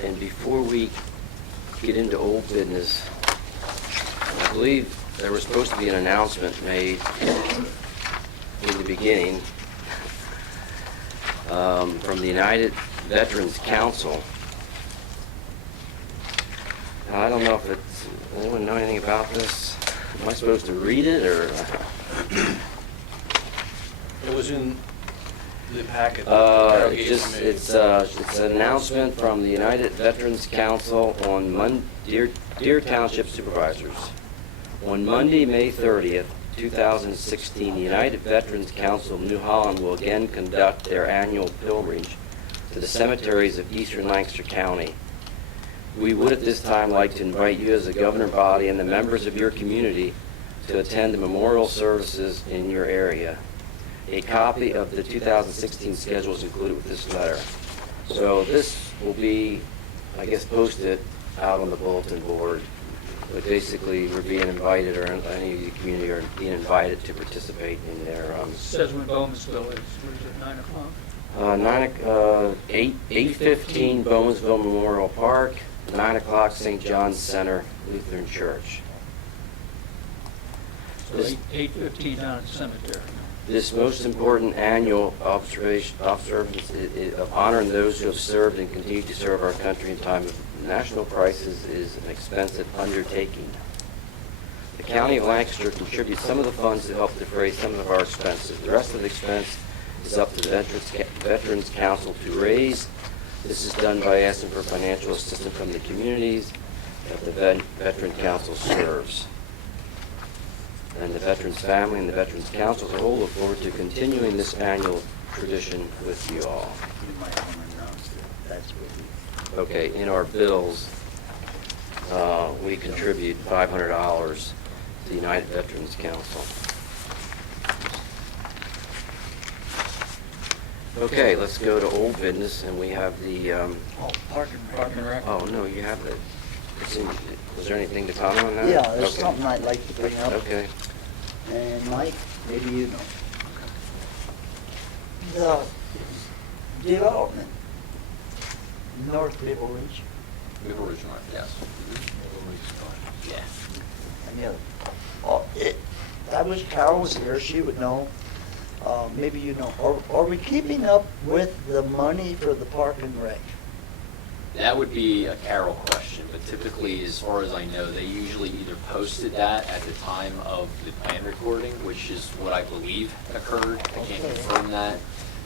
And before we get into old business, I believe there was supposed to be an announcement made in the beginning from the United Veterans Council. Now, I don't know if it's, anyone know anything about this? Am I supposed to read it, or? It was in the packet. Carol gave to me. It's an announcement from the United Veterans Council on Deer Township Supervisors. On Monday, May 30th, 2016, the United Veterans Council of New Holland will again conduct their annual pilgrimage to the cemeteries of eastern Lancaster County. We would at this time like to invite you as a governing body and the members of your community to attend the memorial services in your area. A copy of the 2016 schedule is included with this letter. So this will be, I guess, posted out on the bulletin board. But basically, we're being invited, or any of the community are being invited to participate in their, It says when Bowmansville is, what is it, 9 o'clock? 8:15 Bowmansville Memorial Park, 9 o'clock St. John's Center Lutheran Church. This- 8:15 down at the cemetery. This most important annual observance of honoring those who have served and continue to serve our country in time of national crisis is an expensive undertaking. The County of Lancaster contributes some of the funds to help defray some of our expenses. The rest of the expense is up to the Veterans Council to raise. This is done by asking for financial assistance from the communities that the Veteran Council serves. And the Veterans family and the Veterans Council as a whole look forward to continuing this annual tradition with you all. You might want to announce that that's what we... Okay, in our bills, we contribute $500 to the United Veterans Council. Okay, let's go to old business, and we have the, Park and Rec. oh, no, you have the, was there anything to comment on that? Yeah, there's Okay. something I'd like to bring up. Okay. And Mike, maybe you know. The development, North Maple Ridge, Middle Ridge North, yes. Yeah. and the other. I wish Carol was here, she would know. Maybe you know. Are we keeping up with the money for the Park and Rec? That would be a Carol question, but typically, as far as I know, they usually either posted that at the time of the plan recording, which is what I believe occurred. I can't Okay. confirm that,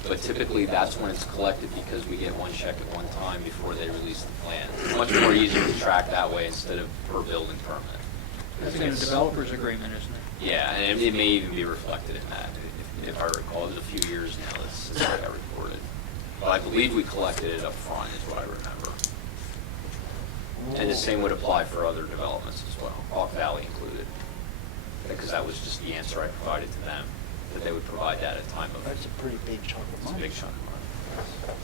but typically that's when it's collected because we get one check at one time before they release the plan. It's much more easier to track that way instead of per building permit. That's in a developer's agreement, isn't it? Yeah, and it may even be reflected in that, if I recall. It's a few years now that's how I got recorded. But I believe we collected it up front, is what I remember. And the same would apply for other developments as well, Hawk Valley included. Because that was just the answer I provided to them, that they would provide that at time of, That's a pretty big chunk of it's a money. big chunk of money.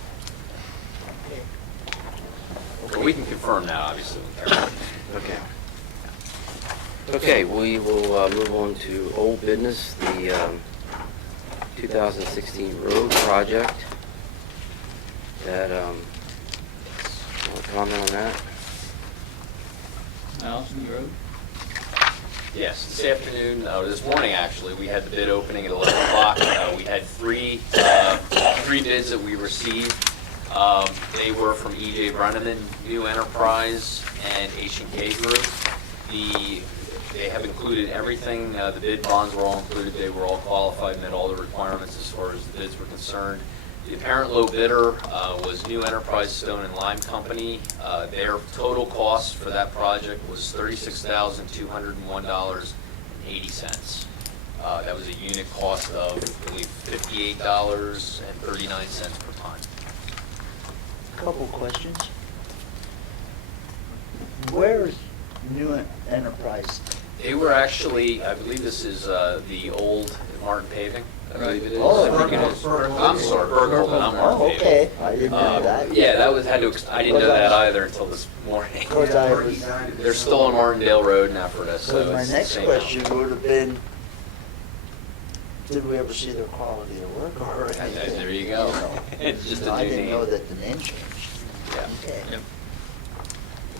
Okay. But we can confirm that, obviously, with Carol. Okay. Okay, we will move on to old business, the 2016 road project. That, want to comment on that? Allison Road. Yes, this afternoon, or this morning actually, we had the bid opening at 11 o'clock. We had three bids that we received. They were from E.J. Brenneman, New Enterprise, and H&K Group. They have included everything. The bid bonds were all included. They were all qualified, met all the requirements as far as the bids were concerned. The apparent low bidder was New Enterprise Stone and Lime Company. Their total cost for that project was $36,201.80. That was a unit cost of, I believe, $58.39 per ton. Couple questions. Where's New Enterprise? They were actually, I believe this is the old Martin Paving, I believe it is. Oh, I think it is. I'm sorry, Berghold, not Martin Oh, Paving. okay, I didn't know that. Yeah, that was, I didn't know that either until this morning. Because I was, They're still on Martindale Road in Ephrata, so because my it's the next same question company. would have been, did we ever see their quality of work or And anything? there you go. know? It's just a I new didn't know name. that the name changed. Yeah. Okay. Yep.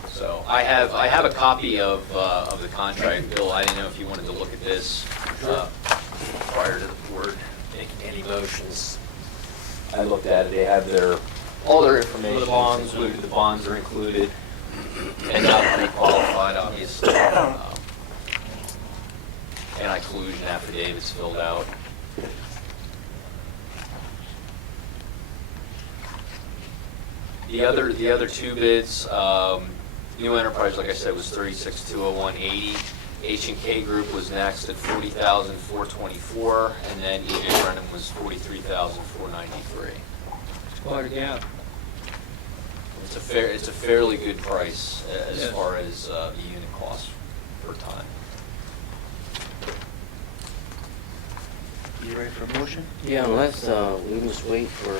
So I have a copy of the contract, Bill. I didn't know if you wanted to look at this prior to the board making any motions. I looked at it. They have all their information. The bonds. Included. The bonds are included. And not pre-qualified, obviously. Anti-collusion affidavits filled out. The other two bids, New Enterprise, like I said, was $36,201.80. H&K Group was next at $40,424, and then E.J. Brennan was $43,493. It's quite a gap. It's a fairly good price as Yes. far as the unit cost per ton. You ready for a motion? Yeah, unless we must wait for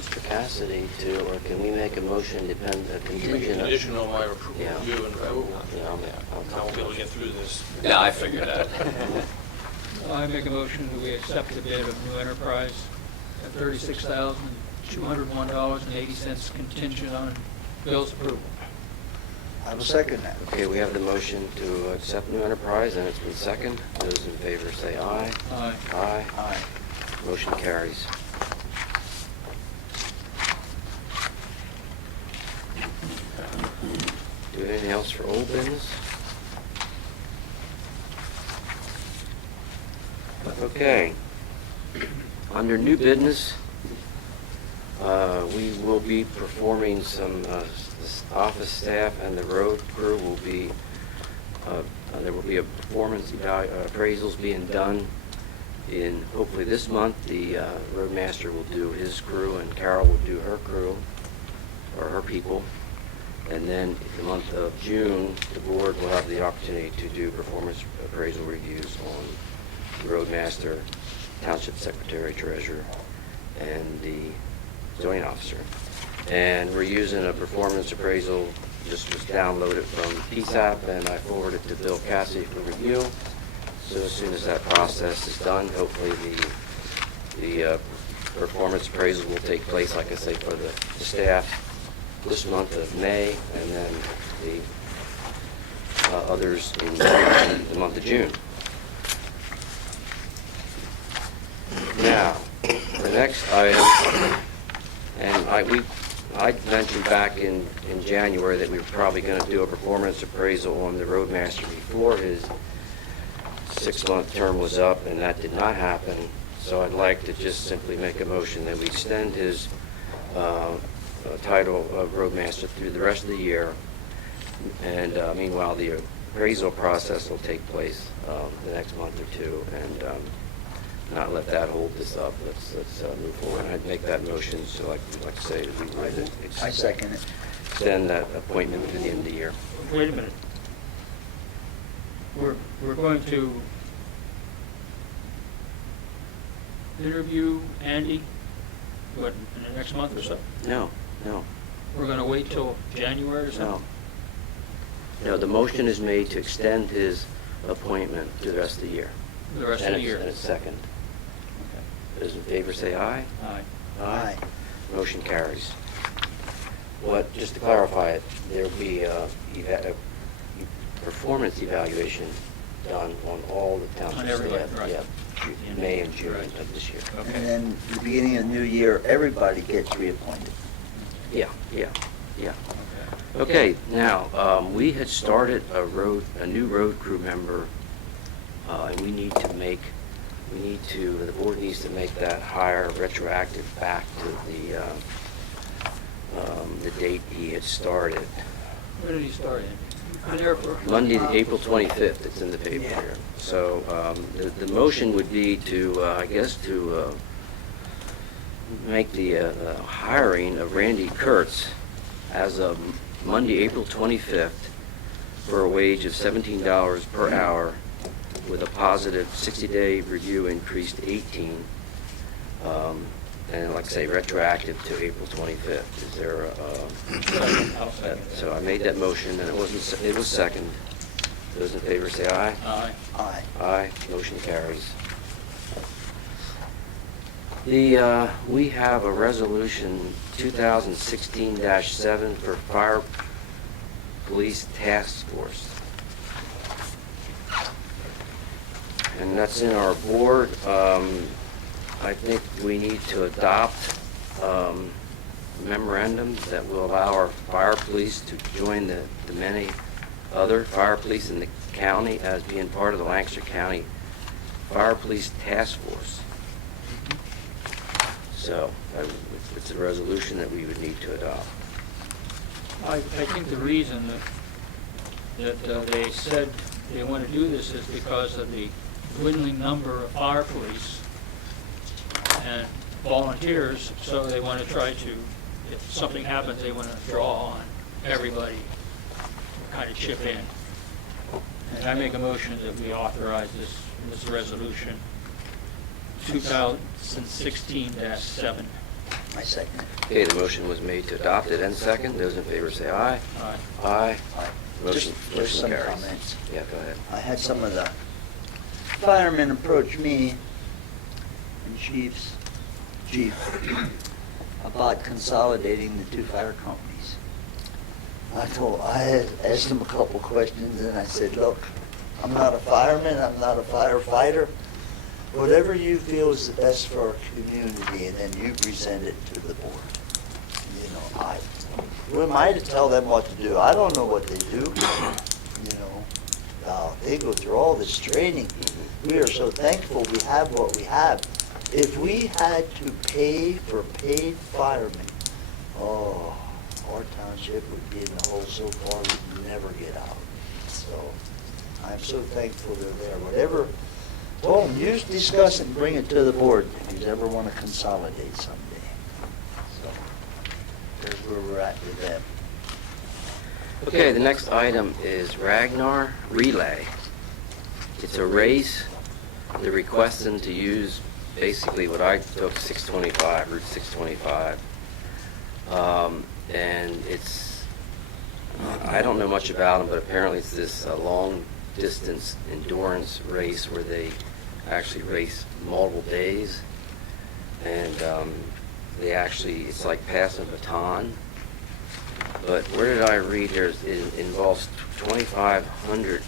Mr. Cassidy to, or can we make a motion You make a contingent? condition on my approval, Yeah. review and approval. Yeah, I won't be able to get through this. Yeah, I figured that. I make a motion that we accept the bid of New Enterprise at $36,201.80 contingent on Bill's approval. I will second that. Okay, we have the motion to accept New Enterprise, and it's been second. Those in favor say aye. Aye. Aye. Aye. Motion carries. Do we have anything else for old business? Okay. Under new business, we will be performing some, this office staff and the road crew will be, there will be a performance appraisals being done in, hopefully this month. The roadmaster will do his crew and Carol will do her crew, or her people. And then the month of June, the board will have the opportunity to do performance appraisal reviews on the roadmaster, township secretary, treasurer, and the zoning officer. And we're using a performance appraisal, just was downloaded from PSAP, and I forwarded it to Bill Cassidy for review. So as soon as that process is done, hopefully the performance appraisal will take place, like I say, for the staff this month of May, and then the others in the month of June. Now, the next item, and I mentioned back in January that we were probably going to do a performance appraisal on the roadmaster before his 6-month term was up, and that did not happen. So I'd like to just simply make a motion that we extend his title of roadmaster through the rest of the year. And meanwhile, the appraisal process will take place the next month or two, and not let that hold this up. Let's move forward. I'd make that motion, so like to say that we would I second it. extend that appointment to the end of the year. Wait a minute. We're going to interview Andy, what, in the next month or so? No. We're going to wait till January or something? No, the motion is made to extend his appointment to the rest of the year. The rest of the year? And it's second. Okay. Those in favor say aye. Aye. Aye. Motion carries. Just to clarify it, there'll be a performance evaluation done on all the township On everybody, staff. right. Yep, in May and June Right. of this year. And Okay. then the beginning of the new year, everybody gets reappointed. Yeah. Okay. Okay, now, we had started a new road crew member, and the board needs to make that hire retroactive back to the date he had started. When did he start in? Been there for- Monday, April 25th, it's in the paper Yeah. here. So, the motion would be to, I guess, to make the hiring of Randy Kurtz as of Monday, April 25th, for a wage of $17 per hour, with a positive 60-day review increase to 18, and like I say, retroactive to April 25th. Is there I'll second it. so I made that motion, and it was second. Those in favor say aye. Aye. Aye. Aye, motion carries. We have a resolution 2016-7 for Fire Police Task Force. And that's in our board. I think we need to adopt a memorandum that will allow our fire police to join the many other fire police in the county as being part of the Lancaster County Fire Police Task Force. So it's a resolution that we would need to adopt. I think the reason that they said they want to do this is because of the dwindling number of fire police and volunteers, so they want to try to, if something happens, they want to draw on everybody, kind of chip in. And I make a motion that we authorize this resolution, 2016-7. I second it. Okay, the motion was made to adopt it, and second. Those in favor say aye. Aye. Aye. Aye. Motion Just some carries. comments. Yeah, go ahead. I had some of the firemen approach me and chief about consolidating the two fire companies. I asked him a couple questions, and I said, look, I'm not a fireman, I'm not a firefighter. Whatever you feel is the best for our community, and then you present it to the board. You know, who am I to tell them what to do? I don't know what they do. You know, they go through all this training. We are so thankful we have what we have. If we had to pay for paid firemen, oh, our township would be in the hole so far we'd never get out. So I'm so thankful they're there. Whatever, told them, you discuss it and bring it to the board if you ever want to consolidate someday. So there's where we're at with them. Okay, the next item is Ragnar Relay. It's a race. They're requesting to use basically what I took 625, Route 625. And it's, I don't know much about them, but apparently it's this long distance endurance race where they actually race multiple days. And they actually, it's like passing a baton. But where did I read here? It involves 2,500,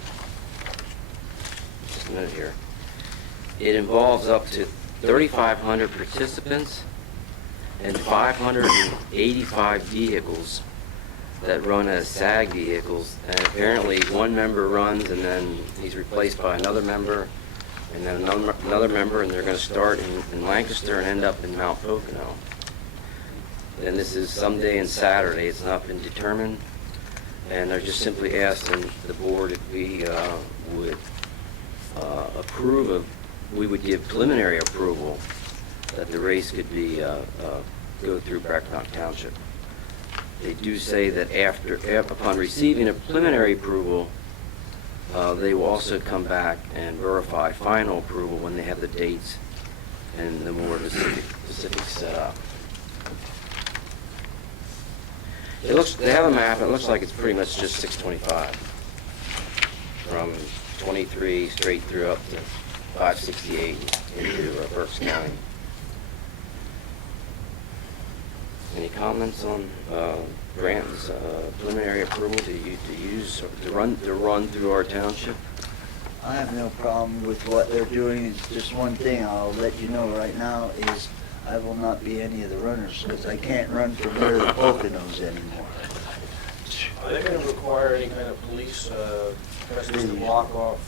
just a minute here. It involves up to 3,500 participants and 585 vehicles that run as SAG vehicles. And apparently one member runs and then he's replaced by another member and then another member, and they're going to start in Lancaster and end up in Mount Pocono. And this is Sunday and Saturday. It's not been determined. And they're just simply asking the board if we would approve of, we would give preliminary approval that the race could be go through Brecknock Township. They do say that upon receiving a preliminary approval, they will also come back and verify final approval when they have the dates and the more specifics set up. They have a map. It looks like it's pretty much just 625 from 23 straight through up to 568 into Berks County. Any comments on Grant's preliminary approval to run through our township? I have no problem with what they're doing. It's just one thing I'll let you know right now is I will not be any of the runners because I can't run from near the Poconos anymore. Are they going to require any kind of police presence to block off?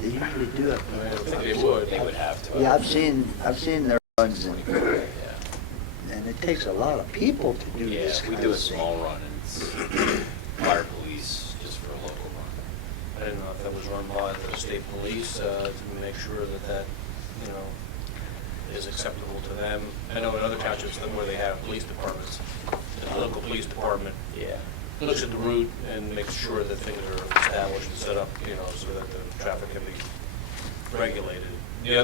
They usually do it. I think they would. They would have to. Yeah, I've seen their runs, and Yeah. it takes a lot of people to do Yeah, this we kind do a of thing. small run, and it's fire police just for a local run. I didn't know if that was run by the state police to make sure that is acceptable to them. I know in other townships where they have police departments, the local police department Yeah. looks at the route and makes sure that things are established and set up, so that the traffic can be regulated.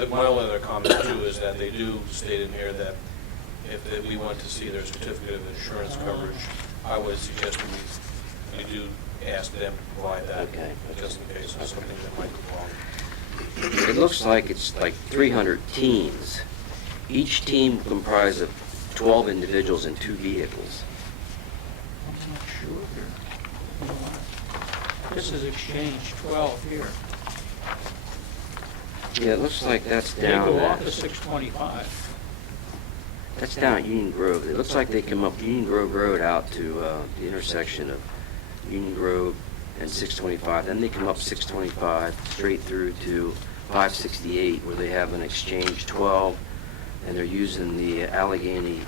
My only other comment too is that they do state in here that if we want to see their certificate of insurance coverage, I would suggest we do ask them to provide that, Okay. just in case there's something that might go wrong. It looks like it's like 300 teams. Each team comprised of 12 individuals and 2 vehicles. I'm not sure. This is exchange 12 here. Yeah, it looks like that's They down go off at, to 625. that's down at Union Grove. It looks like they come up Union Grove Road out to the intersection of Union Grove and 625. Then they come up 625 straight through to 568 where they have an exchange 12, and they're using the Allegheny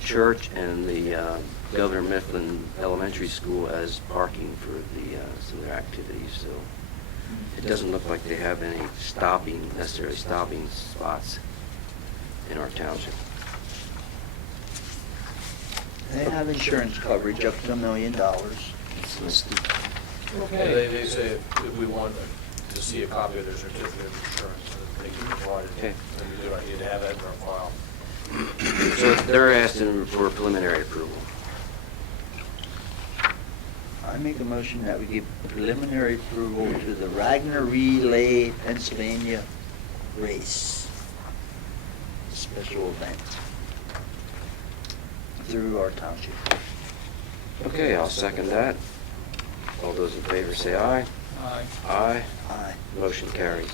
Church and the Governor Mifflin Elementary School as parking for some of their activities. So it doesn't look like they have any necessarily stopping spots in our township. They have insurance coverage up to $1 million. It's listed. Okay. They say if we want to see a copy of their certificate of insurance, that they can provide it. Okay. It'd be a good idea to have that in our file. So they're asking for preliminary approval. I make a motion that we give preliminary approval to the Ragnar Relay Pennsylvania race. Special event through our township. Okay, I'll second that. All those in favor say aye. Aye. Aye. Aye. Motion carries.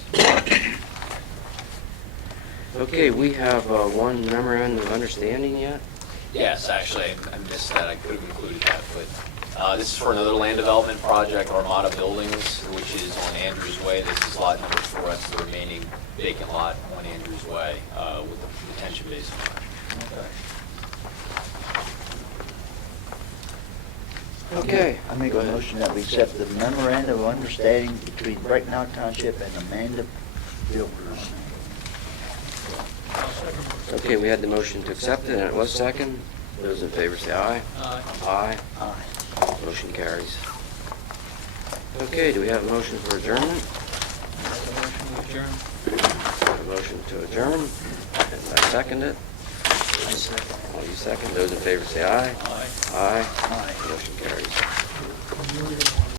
Okay, we have one memorandum of understanding yet. Yes, actually, I missed that. I could have included that, but this is for another land development project, Armada Buildings, which is on Andrews Way. This is lot number 4. That's the remaining vacant lot on Andrews Way with the detention basin. Okay. I make go a ahead. motion that we accept the memorandum of understanding between Brecknock Township and Amanda Builders. Okay, we had the motion to accept it, and it was second. Those in favor say aye. Aye. Aye. Aye. Motion carries. Okay, do we have a motion for adjournment? Make a motion to adjourn. A motion to adjourn, and I second it. I second. All you second, those in favor say aye. Aye. Aye. Aye. Motion carries.